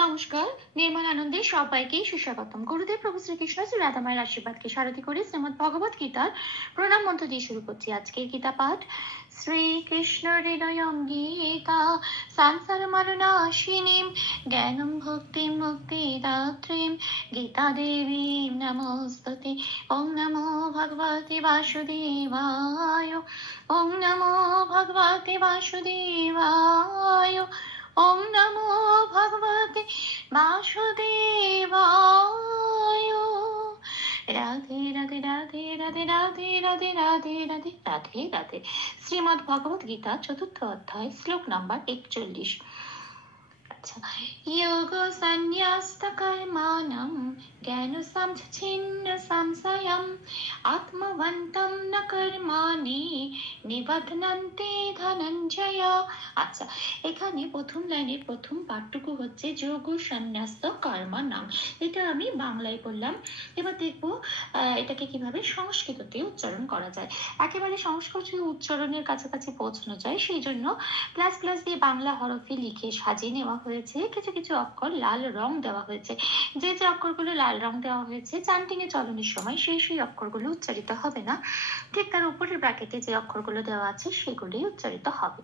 নমস্কার, নির্মল আনন্দে সবাইকে সুস্বাগতম। গুরুদেব প্রভু শ্রীকৃষ্ণ শ্রী রাধামায়ের আশীর্বাদকে সারথি করে শ্রীমদ ভগবত গীতার প্রণাম মন্ত্র দিয়ে শুরু করছি আজকের গীতা পাঠ। শ্রীকৃষ্ণ হৃদয়ং গীতা সংসার মরণাশিনীম জ্ঞানম ভক্তি মুক্তি দাত্রীম গীতা দেবীম নমস্তুতে। ওং নমো ভগবতে বাসুদেবায়। ওং নমো ভগবতে বাসুদেবায়। ওং নমো ভগবতে বাসুদেবায়। রাধে রাধে রাধে রাধে রাধে রাধে রাধে রাধে রাধে রাধে। শ্রীমদ ভগবত গীতা চতুর্থ অধ্যায় শ্লোক নাম্বার 41। যোগ সন্ন্যস্ত কর্মাণং জ্ঞান সংচ্ছিন্ন সংশয়ম আত্মবন্তম ন কর্মাণি নিবধ্নন্তে ধনঞ্জয়। আচ্ছা, এখানে প্রথম লাইনের প্রথম পাঠটুকু হচ্ছে যোগ সন্ন্যস্ত কর্মাণং। এটা আমি বাংলায় বললাম। এবার দেখবো এটাকে কিভাবে সংস্কৃততে উচ্চারণ করা যায়। একেবারে সংস্কৃত উচ্চারণের কাছাকাছি পৌঁছানো যায়, সেই জন্য প্লাস প্লাস দিয়ে বাংলা হরফে লিখে সাজিয়ে নেওয়া হয়েছে। কিছু কিছু অক্ষর লাল রং দেওয়া হয়েছে। যে যে অক্ষরগুলো লাল রং দেওয়া হয়েছে চান্টিং এ চলনের সময় সেই অক্ষরগুলো উচ্চারিত হবে না, ঠিক তার উপরের ব্র্যাকেটে যে অক্ষরগুলো দেওয়া আছে সেগুলোই উচ্চারিত হবে।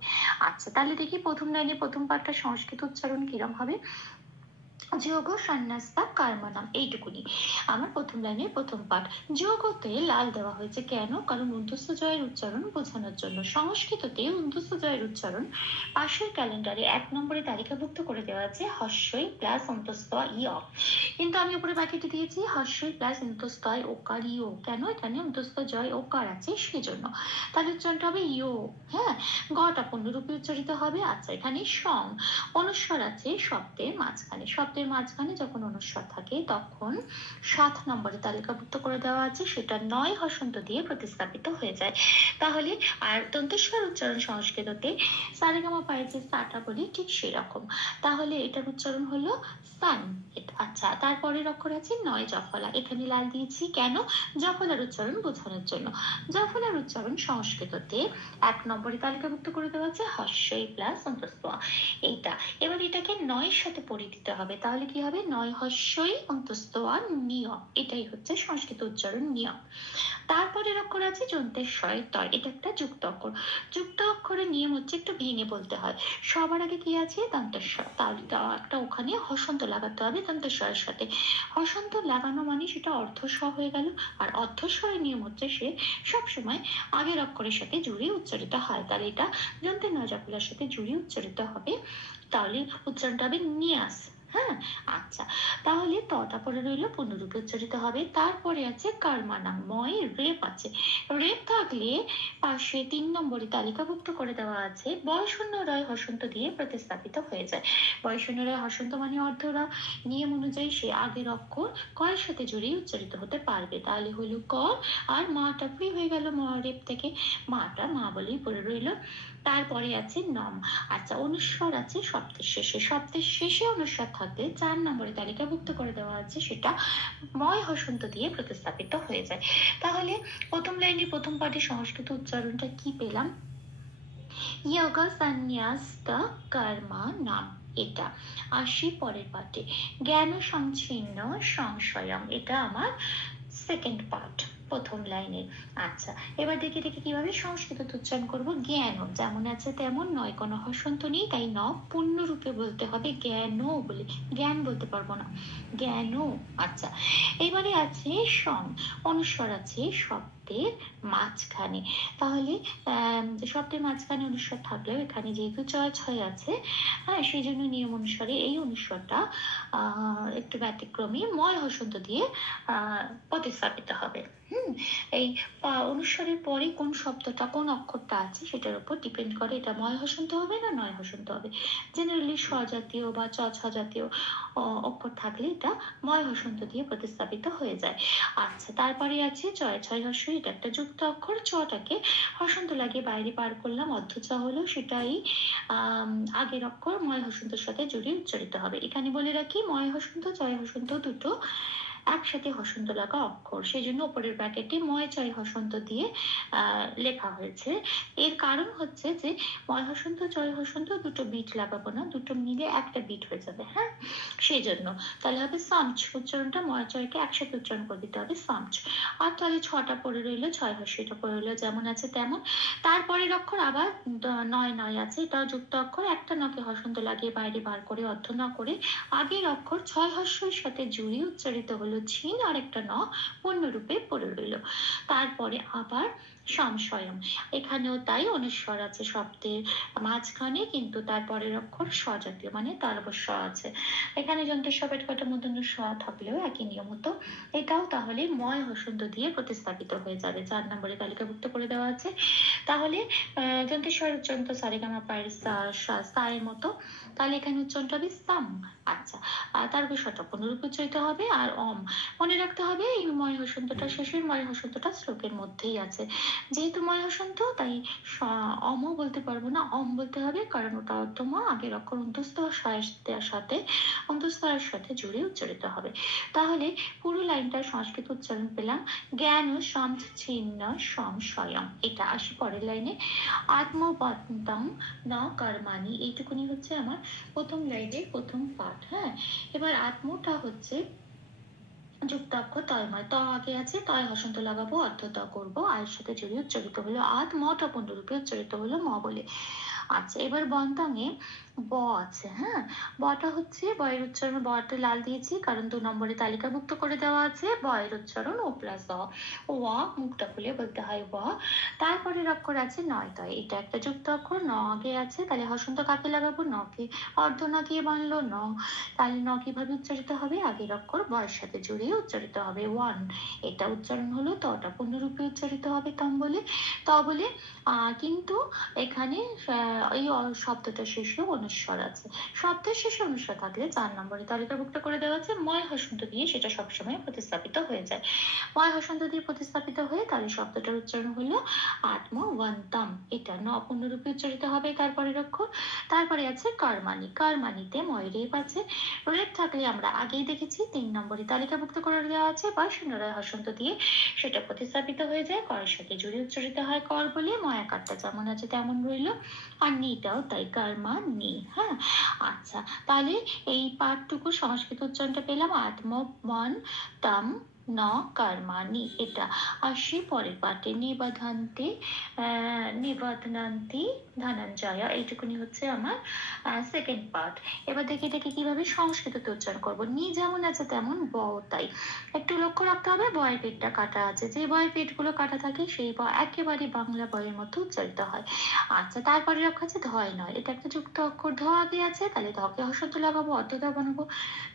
আচ্ছা, তাহলে দেখি প্রথম লাইনে প্রথম পাঠটা সংস্কৃত উচ্চারণ কিরম হবে। যোগ সন্ন্যাস্তা কর্মণাম, এইটুকুনি আমার প্রথম লাইনের প্রথম পাঠ। যোগতে লাল দেওয়া হয়েছে কেন? কারণ অন্তস্থ জয়ের উচ্চারণ বোঝানোর জন্য। সংস্কৃততে অন্তস্থ জয়ের উচ্চারণ পাশের ক্যালেন্ডারে 1 নম্বরে তালিকাভুক্ত করে দেওয়া আছে হস্যই প্লাস অন্তস্থ ইয়, কিন্তু আমি উপরে বাকিটি দিয়েছি হস্যই প্লাস অন্তস্থ ওকার ইয়। কেন? এখানে অন্তস্থ জয় ওকার আছে সেই জন্য। তাহলে উচ্চারণটা হবে ইয়। হ্যাঁ, গটা পূর্ণরূপে উচ্চারিত হবে। আচ্ছা, এখানে সং অনুস্বর আছে শব্দের মাঝখানে। শব্দের মাঝখানে যখন অনুস্বর থাকে তখন 7 নম্বরে তালিকাভুক্ত করে দেওয়া আছে, সেটা 9 হসন্ত দিয়ে প্রতিস্থাপিত হয়ে যায়। তাহলে আর দন্তেশ্বর উচ্চারণ সংস্কৃততে সারেগামা পায়েছে সাটা বলি, ঠিক সেরকম। তাহলে এটার উচ্চারণ হলো সান। আচ্ছা, তারপরের অক্ষর আছে 9 জফলা। এখানে লাল দিয়েছি কেন? জফলার উচ্চারণ বোঝানোর জন্য। জফলার উচ্চারণ সংস্কৃততে 1 নম্বরে তালিকাভুক্ত করে দেওয়া আছে হস্যই প্লাস অন্তস্থ এইটা। এবার এটাকে 9 সাথে পড়ে দিতে হবে। তাহলে কি হবে? 9 হস্যই অন্তস্থ নিয়ম। এটাই হচ্ছে সংস্কৃত উচ্চারণ নিয়ম। তারপরের অক্ষর আছে যন্তেশ্বয় তয়। এটা একটা যুক্ত অক্ষর। যুক্ত অক্ষরের নিয়ম হচ্ছে একটু ভেঙে বলতে হয়। সবার আগে কি আছে? দন্তেশ্বর। তাহলে একটা ওখানে হসন্ত লাগাতে হবে দন্তেশ্বরের সাথে। হসন্ত লাগানো মানে সেটা অর্ধস্বর হয়ে গেল। আর অর্ধস্বরের নিয়ম হচ্ছে সে সবসময় আগের অক্ষরের সাথে জুড়ে উচ্চারিত হয়। তাহলে এটা যন্ত্রের নজাকুলার সাথে জুড়ে উচ্চারিত হবে। তাহলে উচ্চারণটা হবে নিয়াস। হ্যাঁ, আচ্ছা, তাহলে তটা পরে রইল পূর্ণরূপে উচ্চারিত হবে। তারপরে আছে কর্মানাং, ময় রেপ আছে। রেপ থাকলে পাশে 3 নম্বরে তালিকাভুক্ত করে দেওয়া আছে বয়শূন্য রয় হসন্ত দিয়ে প্রতিস্থাপিত হয়ে যায়। বয়শূন্য রয় হসন্ত মানে অর্ধরা। নিয়ম অনুযায়ী সে আগের অক্ষর কয়ের সাথে জুড়ে উচ্চারিত হতে পারবে। তাহলে হলো ক, আর মাটা ফ্রি হয়ে গেল ম রেপ থেকে। মাটা মা বলেই পড়ে রইল। তারপরে আছে নম। আচ্ছা, অনুস্বর আছে শব্দের শেষে। শব্দের শেষে অনুস্বর থাকলে 4 নম্বরে তালিকাভুক্ত করে দেওয়া আছে, সেটা ময় হসন্ত দিয়ে প্রতিস্থাপিত হয়ে যায়। তাহলে প্রথম লাইনে প্রথম পাঠে সংস্কৃত উচ্চারণটা কি পেলাম? যোগ সন্ন্যস্ত কর্মা নাম। এটা আসি পরের পাঠে জ্ঞান সংচ্ছিন্ন সংশয়ম। এটা আমার সেকেন্ড পার্ট প্রথম লাইনের। আচ্ছা, এবার দেখে দেখে কিভাবে সংস্কৃত উচ্চারণ করবো। জ্ঞান যেমন আছে তেমন, নয় কোনো হসন্ত নেই, তাই ন পূর্ণ রূপে বলতে হবে জ্ঞান বলে, জ্ঞান বলতে পারবো না, জ্ঞান। আচ্ছা, এবারে আছে সং, অনুস্বর আছে শব্দের মাঝখানে। তাহলে শব্দের মাঝখানে অনুস্বর থাকলেও এখানে যেহেতু চয় ছয় আছে, হ্যাঁ, সেই জন্য নিয়ম অনুসারে এই অনুস্বরটা একটু ব্যতিক্রমী ময় হসন্ত দিয়ে প্রতিস্থাপিত হবে। এই অনুস্বরের পরে কোন শব্দটা কোন অক্ষরটা আছে সেটার উপর ডিপেন্ড করে এটা ময় হসন্ত হবে না নয় হসন্ত হবে। জেনারেলি স্বজাতীয় বা চ ছ জাতীয় অক্ষর থাকলে এটা ময় হসন্ত দিয়ে প্রতিস্থাপিত হয়ে যায়। আচ্ছা, তারপরে আছে চয় ছয় হস্য। এটা একটা যুক্ত অক্ষর। চটাকে হসন্ত লাগিয়ে বাইরে পার করলাম, অর্ধ চ হলো, সেটাই আগের অক্ষর ময় হসন্তের সাথে জুড়ে উচ্চারিত হবে। এখানে বলে রাখি ময় হসন্ত চয় হসন্ত দুটো একসাথে হসন্ত লাগা অক্ষর, সেই জন্য উপরের ব্র্যাকেটে ময় চয় হসন্ত দিয়ে লেখা হয়েছে। এর কারণ হচ্ছে যে ময় হসন্ত চয় হসন্ত দুটো বিট লাগাবো না, দুটো মিলে একটা বিট হয়ে যাবে। হ্যাঁ, সেই জন্য তাহলে হবে সামচ, উচ্চারণটা ময় চয়কে একসাথে উচ্চারণ করে দিতে হবে সামচ। আর তাহলে ছটা পড়ে রইলো, ছয় হস্যটা পড়ে রইলো যেমন আছে তেমন। তারপরের অক্ষর আবার নয় নয় আছে, এটাও যুক্ত অক্ষর, একটা নকে হসন্ত লাগিয়ে বাইরে বার করে অর্থ ন করে আগের অক্ষর ছয় হস্যের সাথে জুড়ে উচ্চারিত হলো ছিন, আর একটা ন পূর্ণরূপে পড়ে রইল। তারপরে আবার সংশয়ম, এখানেও তাই অনুস্বর আছে শব্দের মাঝখানে, কিন্তু তারপরের অক্ষর স্বজাতীয় মানে তালব্য আছে। এখানে যন্ত্রের সবের কটা মূর্ধন্য স থাকলেও একই নিয়ম হতো। এটাও তাহলে ময় হসন্ত দিয়ে প্রতিস্থাপিত হয়ে যাবে, 4 নম্বরে তালিকাভুক্ত করে দেওয়া আছে। তাহলে যন্ত্রের স্বর উচ্চারণ তো সারেগামা পায়ের সা এর মতো, তাহলে এখানে উচ্চারণটা হবে সাম। আচ্ছা, তার বিষয়টা পুনরূপ উচ্চারিত হবে। আর অম মনে রাখতে হবে, এই ময় হসন্তটা শেষের ময় হসন্তটা শ্লোকের মধ্যেই আছে, যেহেতু ময় হসন্ত তাই অমও বলতে পারবো না, অম বলতে হবে, কারণ ওটা অর্থম, আগের অক্ষর অন্তস্থ সাথে অন্তঃস্থের সাথে জুড়ে উচ্চারিত হবে। তাহলে পুরো লাইনটার সংস্কৃত উচ্চারণ পেলাম, জ্ঞান ছিন্ন সংশয়ম। এটা আসি পরের লাইনে, আত্মবন্তম না কর্মাণি, এইটুকুনি হচ্ছে আমার প্রথম লাইনের প্রথম পাঠ। হ্যাঁ, এবার আত্মটা হচ্ছে যুক্ত অক্ষর তয়ময়, ত আগে আছে, তয় হসন্ত লাগাবো, অর্থ ত করবো, আয়ের সাথে জড়িয়ে উচ্চারিত হলো আত, মটা পূর্ণরূপে উচ্চারিত হলো ম বলে। আচ্ছা, এবার বন্তাঙে ব আছে। হ্যাঁ, বটা হচ্ছে বয়ের উচ্চারণ, বটা লাল দিয়েছি কারণ 2 নম্বরে তালিকাভুক্ত করে দেওয়া আছে। বয়ের উচ্চারণ ও প্লাস অ, ওয়া মুখটা খুলে বলতে হয় ব। তারপরে অক্ষর আছে নয় তয়, এটা একটা যুক্ত অক্ষর, ন আগে আছে, তাহলে হসন্ত কাকে লাগাবো, নকে, অর্ধ না গিয়ে বানলো ন, তাহলে ন কিভাবে উচ্চারিত হবে, আগের অক্ষর বয়ের সাথে জড়িয়ে উচ্চারিত হবে ওয়ান। এটা উচ্চারণ হলো, তটা পূর্ণরূপে উচ্চারিত হবে তম বলে, ত বলে। কিন্তু এখানে এই শব্দটা শেষে অনুস্বর আছে, শব্দের শেষে অনুস্বর থাকলে 4 নম্বরে তালিকাভুক্ত করে দেওয়া আছে, ময় হসন্ত দিয়ে সেটা সবসময় প্রতিস্থাপিত হয়ে যায়। ময় হসন্ত দিয়ে প্রতিস্থাপিত হয়ে তাহলে শব্দটার উচ্চারণ হলো আত্মবন্তম, এটা ন পূর্ণরূপে উচ্চারিত হবে তারপরে অক্ষর। তারপরে আছে কর্মাণি, কর্মাণিতে ময় রেপ আছে, রেপ থাকলে আমরা আগেই দেখেছি 3 নম্বরে তালিকাভুক্ত করে দেওয়া আছে, বা শূন্যরায় হসন্ত দিয়ে সেটা প্রতিস্থাপিত হয়ে যায়, করের সাথে জুড়ে উচ্চারিত হয় কর বলে, ময়াকারটা যেমন আছে তেমন রইল, আর নিটাও তাই, কর্মা নি। হ্যাঁ, আচ্ছা, তাহলে এই পাঠটুকু সংস্কৃত উচ্চারণটা পেলাম, আত্মবন তম ন কর্মাণি। এটা আসি পরের পাঠে, নিবধান্তে নিবধনান্তি ধনঞ্জয়, এইটুকুনি হচ্ছে আমার সেকেন্ড পার্ট। এবার দেখি এটাকে কিভাবে সংস্কৃততে উচ্চারণ করবো। নি যেমন আছে তেমন ব তাই, একটু লক্ষ্য রাখতে হবে, বয়ের পেটটা কাটা আছে, যে বয়ের পেটগুলো কাটা থাকে সেই ব একেবারে বাংলা বয়ের মতো উচ্চারিত হয়। আচ্ছা, তারপরে রক্ষা আছে ধয় নয়, এটা একটা যুক্ত অক্ষর, ধ আগে আছে, তাহলে ধকে হসন্ত লাগাবো, অর্ধ ধ বানাবো,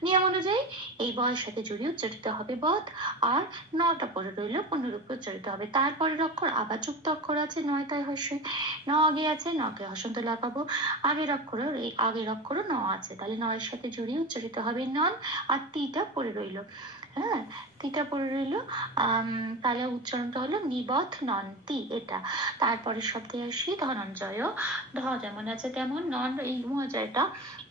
নিয়ম অনুযায়ী এই বয়ের সাথে জুড়ে উচ্চারিত হবে বধ, আর নটা পরে রইল পূর্ণরূপে উচ্চারিত হবে। তারপরের অক্ষর আবার যুক্ত অক্ষর আছে, নয় তাই হস্যই, ন আগে আছে, নকে হসন্ত লাগাবো, আগের অক্ষরও এই আগের অক্ষরও ন আছে, তাহলে নয়ের সাথে জুড়ে উচ্চারিত হবে নন, আর তিটা পড়ে রইল। হ্যাঁ, তিটা পড়ে রইল, তাহলে উচ্চারণটা হলো নিবধ নন্তি এটা। তারপরে শব্দে আসি ধনঞ্জয়, ধ যেমন আছে তেমন, নন এই মহাজয়টা,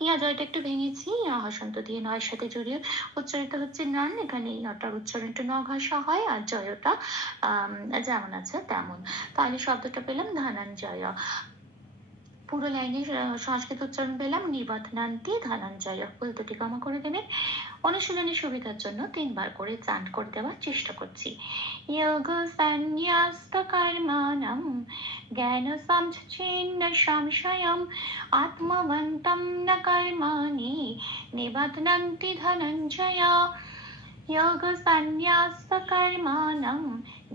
ইয়া জয়টা একটু ভেঙেছি, ইয়া হসন্ত দিয়ে নয়ের সাথে জড়িয়ে উচ্চারিত হচ্ছে নন, এখানে ইয়াটার উচ্চারণটা ন ঘাসা হয়, আর জয়টা যেমন আছে তেমন, তাহলে শব্দটা পেলাম ধনঞ্জয়। পুরো লাইনের সংস্কৃত উচ্চারণ পেলাম, নিবধনান্তি ধনঞ্জয়। ভুল দুটি ক্ষমা করে দেবেন, অনুশীলনের সুবিধার জন্য 3 বার করে চান্ট করে দেওয়ার চেষ্টা করছি। যোগ সন্ন্যাস্ত কর্মাণং জ্ঞান সংচ্ছিন্ন সংশয়ম আত্মবন্তম ন কর্মাণি নিবধ্নন্তি ধনঞ্জয়। যোগ সন্ন্যাস্ত কর্মাণং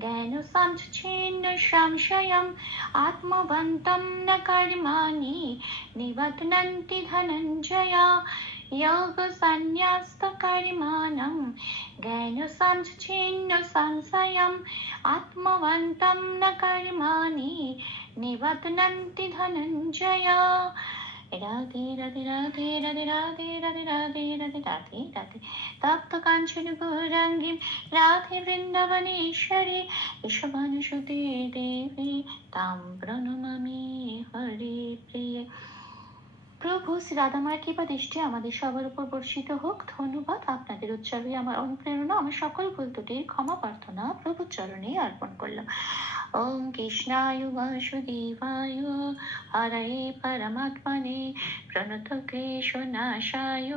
জ্ঞান সংচ্ছিন্ন সংশয়ম আত্মবন্তম ন কর্মাণি নিবধ্নন্তি ধনঞ্জয়। যোগ সন্ন্যাস্ত কর্মাণং জ্ঞান সংচ্ছিন্ন সংশয়ম আত্মবন্তম ন কর্মাণি নিবধ্নন্তি ধনঞ্জয়। রাধে রাধে রাধে রাধে রাধে রাধে রাধে রাধে রাধে রাধে। তপ্ত কাঞ্চন গৌরাঙ্গী রাধে বৃন্দাবনেশ্বরী ঋষভানুসুতে দেবী তাম প্রণমামি হরি প্রিয়ে। প্রভু শ্রী রাধামার কৃপা দৃষ্টি আমাদের সবার উপর বর্ষিত হোক। ধন্যবাদ। আপনাদের উচ্চারণে আমার অনুপ্রেরণা, আমার সকল ভুল ত্রুটির ক্ষমা প্রার্থনা প্রভুর চরণে অর্পণ করলাম। ওম কৃষ্ণায় বাসুদেবায় হরয়ে পরমাত্মনে প্রণত ক্লেশনাশায়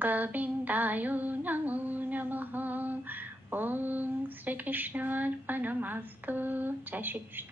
গোবিন্দায় নমো নমঃ। ওম শ্রীকৃষ্ণার্পণমস্তু। জয় শ্রীকৃষ্ণ।